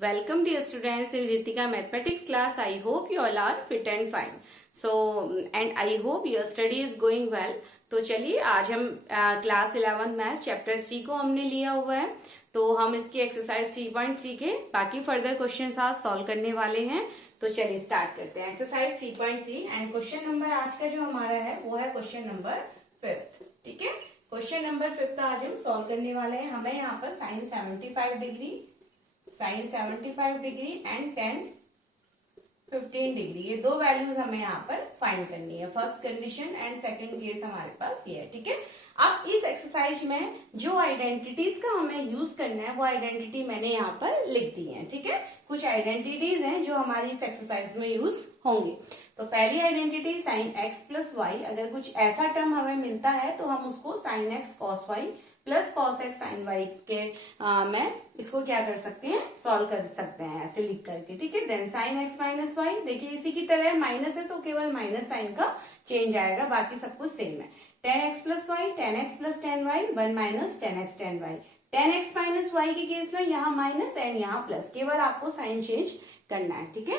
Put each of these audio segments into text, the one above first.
Welcome dear students in Ritika mathematics class. I hope you all are fit and fine. And I hope your study is going well. तो चलिए आज हम class 11 maths chapter 3 को हमने लिया हुआ है। तो हम इसकी एक्सरसाइज 3.3 के बाकी फर्दर क्वेश्चंस आज सॉल्व करने वाले हैं। तो चलिए स्टार्ट करते हैं एक्सरसाइज 3.3 एंड क्वेश्चन नंबर आज का जो हमारा है वो है क्वेश्चन नंबर 5। ठीक है, क्वेश्चन नंबर 5 आज हम सॉल्व करने वाले हैं। हमें यहाँ पर sine 75 degree and ten 15 degree, ये दो वैल्यूज हमें यहाँ पर फाइंड करनी है। First condition and second case हमारे पास ये है। ठीक है, अब इस एक्सरसाइज में जो आइडेंटिटीज का हमें यूज करना है वो आइडेंटिटी मैंने यहाँ पर लिख दी है। ठीक है, कुछ आइडेंटिटीज हैं जो हमारी इस एक्सरसाइज में यूज होंगी। तो पहली identity sine x plus y, अगर कुछ ऐसा टर्म हमें मिलता है तो हम उसको sine x cos y plus cos x sine y के में इसको क्या कर सकते हैं, सॉल्व कर सकते हैं ऐसे लिख करके। ठीक है, then sine x minus y, देखिए इसी की तरह माइनस है तो केवल माइनस साइन का चेंज आएगा, बाकी सब कुछ सेम है। Tan x plus y, tan x plus tan y, one minus tan x tan y. Tan x minus y के केस में यहाँ माइनस एंड यहाँ प्लस, केवल आपको साइन चेंज करना है। ठीक है,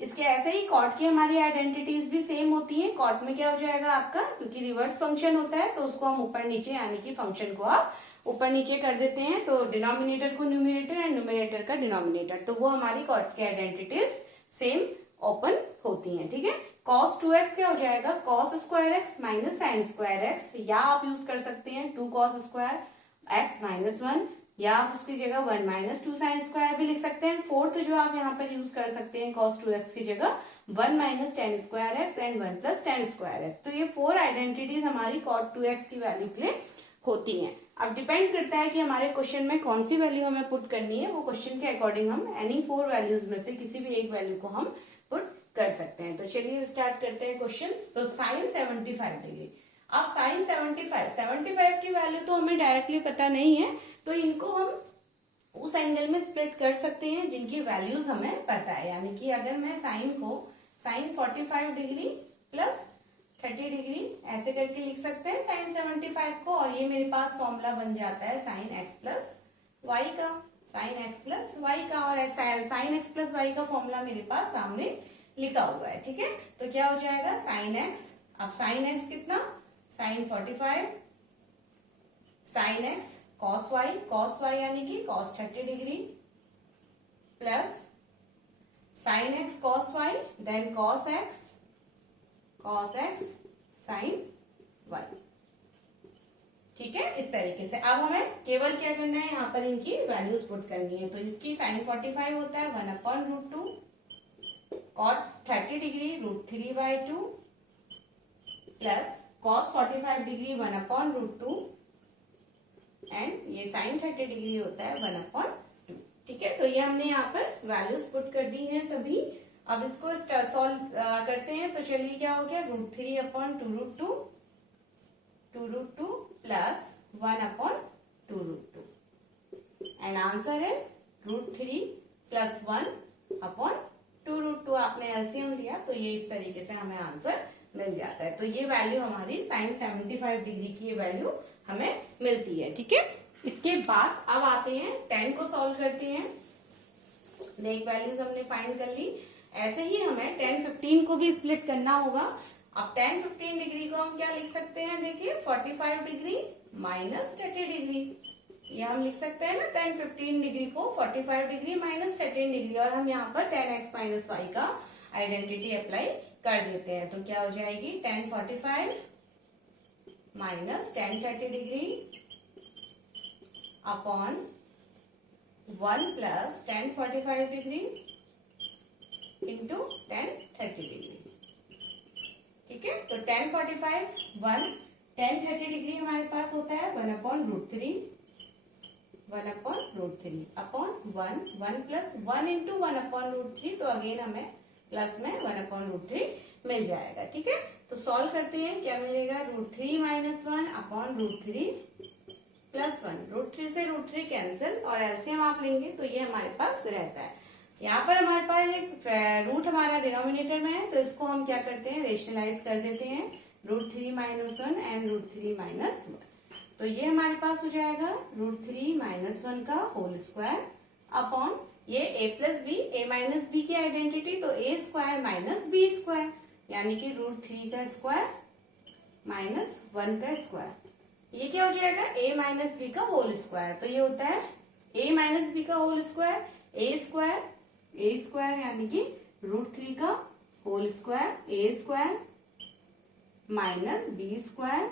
इसके ऐसे ही कॉट की हमारी आइडेंटिटीज भी सेम होती हैं। कॉट में क्या हो जाएगा आपका, क्योंकि रिवर्स फंक्शन होता है तो उसको हम ऊपर नीचे यानी कि फंक्शन को आप ऊपर नीचे कर देते हैं, तो डिनोमिनेटर को न्यूमरेटर एंड न्यूमरेटर का डिनोमिनेटर, तो वो हमारी कॉट की आइडेंटिटीज सेम ओपन होती हैं। ठीक है, cos 2x क्या हो जाएगा, cos square x minus sine square x, या आप यूज कर सकते हैं 2 cos स्क्वायर एक्स माइनस 1, या आप उसकी जगह 1 माइनस 2 साइन स्क्वायर भी लिख सकते हैं। फोर्थ जो आप यहाँ पर यूज कर सकते हैं cos 2x की जगह 1 minus ten square x and 1 plus ten square x. तो ये 4 आइडेंटिटीज हमारी cos 2x की वैल्यू के लिए होती हैं। अब डिपेंड करता है कि हमारे क्वेश्चन में कौन सी वैल्यू हमें पुट करनी है, वो क्वेश्चन के अकॉर्डिंग हम एनी 4 वैल्यूज में से किसी भी एक वैल्यू को हम पुट कर सकते हैं। तो चलिए स्टार्ट करते हैं क्वेश्चंस। तो साइन 75 डिग्री, अब साइन 75 की वैल्यू तो हमें डायरेक्टली पता नहीं है, तो इनको हम उस एंगल में स्प्लिट कर सकते हैं जिनकी वैल्यूज हमें पता है। यानी कि अगर मैं साइन को साइन 45 डिग्री प्लस 30 डिग्री ऐसे करके लिख सकते हैं साइन 75 को, और ये मेरे पास फॉर्मूला बन जाता है साइन एक्स प्लस वाई का, साइन एक्स प्लस वाई का, और साइन एक्स प्लस वाई का फॉर्मूला मेरे पास सामने लिखा हुआ है। ठीक है, तो क्या हो जाएगा साइन एक्स, अब साइन एक्स कितना, sine 45 sine x cos y यानी कि cos 30 degree plus sine x cos y then cos x sine y. ठीक है, इस तरीके से अब हमें केवल क्या करना है, यहाँ पर इनकी वैल्यूज पुट करनी है। तो इसकी साइन 45 होता है 1/√2, cos 30 degree √3/2 plus cos 45 degree 1/√2 and ये साइन 30 डिग्री होता है 1/2। ठीक है, तो ये हमने यहाँ पर वैल्यूज पुट कर दी हैं सभी। अब इसको सॉल्व करते हैं। तो चलिए क्या हो गया, √3/2 plus 1/2 and answer is √3 plus 1/2। आपने एलसीएम लिया तो ये इस तरीके से हमें आंसर मिल जाता है। तो ये वैल्यू हमारी साइन 75 डिग्री की ये वैल्यू हमें मिलती है। ठीक है, इसके बाद अब आते हैं 10 को सॉल्व करते हैं। देख वैल्यूज हमने फाइंड कर ली, ऐसे ही हमें 10 15 को भी स्प्लिट करना होगा। अब 10 15 डिग्री को हम क्या लिख सकते हैं, देखिए 45 डिग्री माइनस 30 डिग्री, ये हम लिख सकते हैं ना 10 15 डिग्री को 45 डिग्री माइनस 30 डिग्री, और हम यहाँ पर 10x माइनस वाई का आइडेंटिटी अप्लाई कर देते हैं। तो क्या हो जाएगी 10 45 minus 10 30 degree upon 1 plus 10 45 degree into 10 30 degree. ठीक है, तो 10 45 1 10 30 डिग्री हमारे पास होता है 1/√3 अपॉन 1 प्लस 1 इंटू 1/√3, तो अगेन हमें प्लस में 1/√3 मिल जाएगा। ठीक है, तो सॉल्व करते हैं, क्या मिलेगा √3 माइनस 1 अपॉन √3 प्लस 1, √3 से √3 कैंसिल और एलसीएम आप लेंगे तो ये हमारे पास रहता है। यहाँ पर हमारे पास एक रूट हमारा डिनोमिनेटर में है, तो इसको हम क्या करते हैं, रेशनलाइज कर देते हैं, √3 माइनस 1 एंड √3 माइनस 1। तो ये हमारे पास हो जाएगा √3 माइनस 1 का होल स्क्वायर अपॉन ये a plus B, a minus B की आइडेंटिटी, तो a square minus B square, यानी कि √3 का स्क्वायर माइनस 1 का स्क्वायर। ये क्या हो जाएगा, a माइनस बी का होल स्क्वायर। तो ये होता है a माइनस बी का होल स्क्वायर, a स्क्वायर यानी कि √3 का whole square, a square minus B square,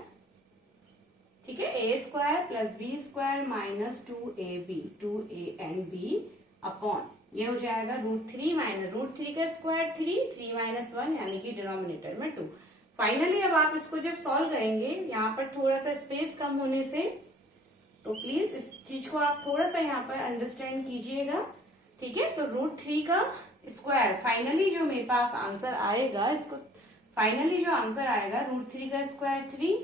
ठीक है, a square plus B square minus 2ab, 2a and b upon ये हो जाएगा √3 माइनस √3 का स्क्वायर 3 माइनस 1 यानी कि डिनोमिनेटर में 2। फाइनली अब आप इसको जब सॉल्व करेंगे, यहाँ पर थोड़ा सा स्पेस कम होने से, तो प्लीज इस चीज को आप थोड़ा सा यहाँ पर अंडरस्टैंड कीजिएगा, ठीक है। तो √3 का स्क्वायर, फाइनली जो मेरे पास आंसर आएगा, इसको फाइनली जो आंसर आएगा √3 का square 3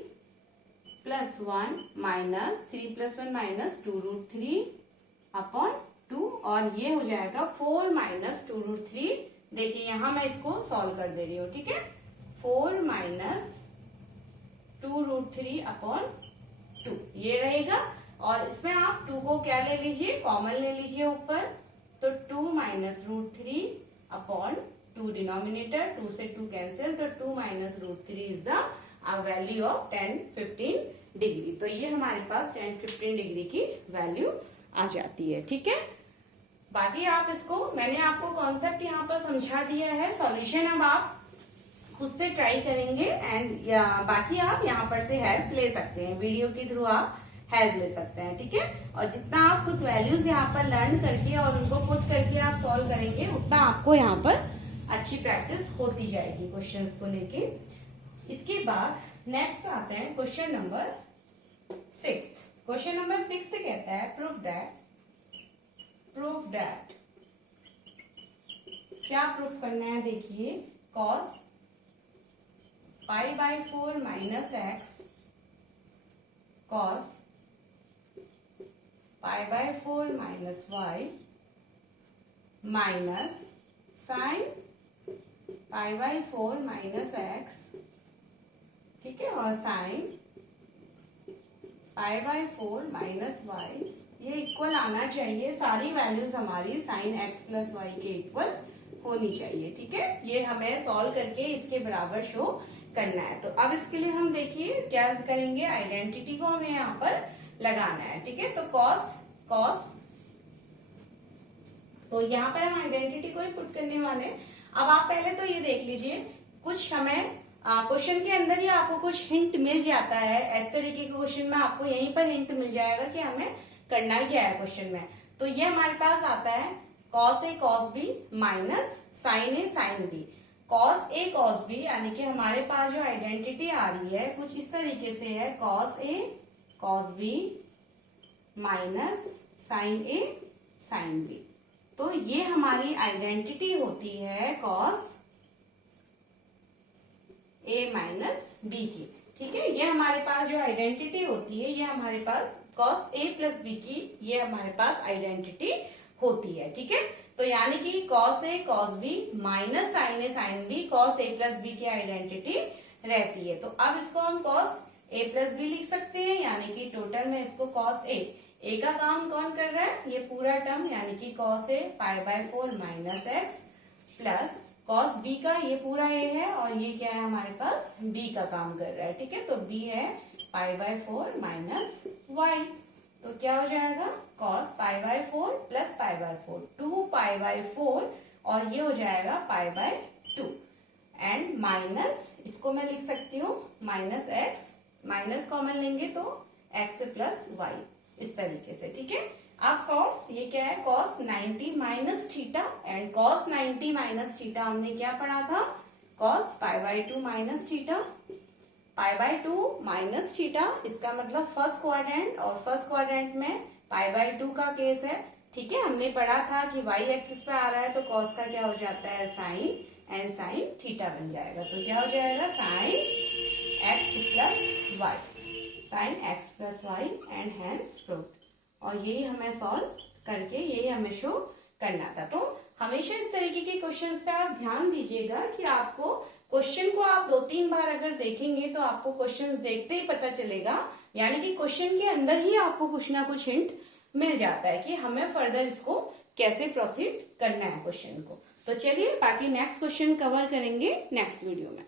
plus 1 minus 3 plus 1 minus 2√3 upon 2, और ये हो जाएगा 4 माइनस 2√3। देखिए यहां मैं इसको सॉल्व कर दे रही हूँ, ठीक है। 4 माइनस 2√3 अपॉन 2 ये रहेगा, और इसमें आप 2 को क्या ले लीजिए, कॉमन ले लीजिए ऊपर, तो 2 माइनस √3 अपॉन 2 डिनोमिनेटर, 2 से 2 कैंसिल, तो 2 minus √3 is the value of 10-15 degree. तो ये हमारे पास 10-15 डिग्री की वैल्यू आ जाती है, ठीक है। बाकी आप इसको, मैंने आपको कॉन्सेप्ट यहाँ पर समझा दिया है, सॉल्यूशन अब आप खुद से ट्राई करेंगे, एंड बाकी आप यहाँ पर से हेल्प ले सकते हैं, वीडियो के थ्रू आप हेल्प ले सकते हैं, ठीक है। और जितना आप खुद वैल्यूज यहाँ पर लर्न करके और उनको पुट करके आप सॉल्व करेंगे, उतना आपको यहाँ पर अच्छी प्रैक्टिस होती जाएगी क्वेश्चंस को लेके। इसके बाद नेक्स्ट आते हैं क्वेश्चन नंबर 6। क्वेश्चन नंबर 6 कहता है प्रूफ दैट, क्या प्रूफ करना है, देखिए, cos π/4 minus x cos π/4 minus y minus sin π/4 minus x, ठीक है, और sin π/4 माइनस y, ये इक्वल आना चाहिए, सारी वैल्यूज हमारी sin x प्लस वाई के इक्वल होनी चाहिए, ठीक है। ये हमें सॉल्व करके इसके बराबर शो करना है। तो अब इसके लिए हम देखिए क्या करेंगे, आइडेंटिटी को हमें यहाँ पर लगाना है, ठीक है। तो cos, तो यहाँ पर हम आइडेंटिटी को ही पुट करने वाले हैं। अब आप पहले तो ये देख लीजिए, कुछ हमें क्वेश्चन के अंदर ही आपको कुछ हिंट मिल जाता है, इस तरीके के क्वेश्चन में आपको यहीं पर हिंट मिल जाएगा कि हमें करना क्या है क्वेश्चन में। तो ये हमारे पास आता है cos A cos B minus sin A sin B। cos A cos B यानी कि हमारे पास जो आइडेंटिटी आ रही है कुछ इस तरीके से है, cos A cos B minus sin A sin B। तो ये हमारी आइडेंटिटी होती है cos A माइनस B की, ठीक है। ये हमारे पास जो आइडेंटिटी होती है, ये हमारे पास cos A प्लस B की, ये हमारे पास आइडेंटिटी होती है, ठीक है। तो यानी कि cos A cos B minus sin A sin B cos A plus B की आइडेंटिटी रहती है। तो अब इसको हम cos A प्लस B लिख सकते हैं, यानी कि टोटल में इसको cos A का काम कौन कर रहा है, ये पूरा टर्म, यानी कि cos A π/4 minus x plus cos B का ये पूरा A है, और ये क्या है हमारे पास B का काम कर रहा है, ठीक है। तो B है π/4 माइनस y, तो क्या हो जाएगा cos π/4 प्लस π/4 2π/4, और ये हो जाएगा π/2 एंड माइनस, इसको मैं लिख सकती हूँ माइनस x, माइनस कॉमन लेंगे तो x प्लस y, इस तरीके से, ठीक है। अब cos, ये क्या है cos 90 minus theta, and cos 90 minus theta हमने क्या पढ़ा था, cos π/2 minus theta, π/2 minus theta, इसका मतलब फर्स्ट क्वाड्रेंट, और फर्स्ट क्वाड्रेंट में π/2 का केस है, ठीक है। हमने पढ़ा था कि y एक्सिस पे आ रहा है तो cos का क्या हो जाता है sin, एंड sin थीटा बन जाएगा, तो क्या हो जाएगा sin x plus y, sin x plus y and hence proved. और यही हमें सॉल्व करके यही हमें शो करना था। तो हमेशा इस तरीके के क्वेश्चंस पे आप ध्यान दीजिएगा कि आपको क्वेश्चन को आप 2-3 बार अगर देखेंगे तो आपको क्वेश्चंस देखते ही पता चलेगा, यानी कि क्वेश्चन के अंदर ही आपको कुछ ना कुछ हिंट मिल जाता है कि हमें फर्दर इसको कैसे प्रोसीड करना है क्वेश्चन को। तो चलिए बाकी नेक्स्ट क्वेश्चन कवर करेंगे नेक्स्ट वीडियो में।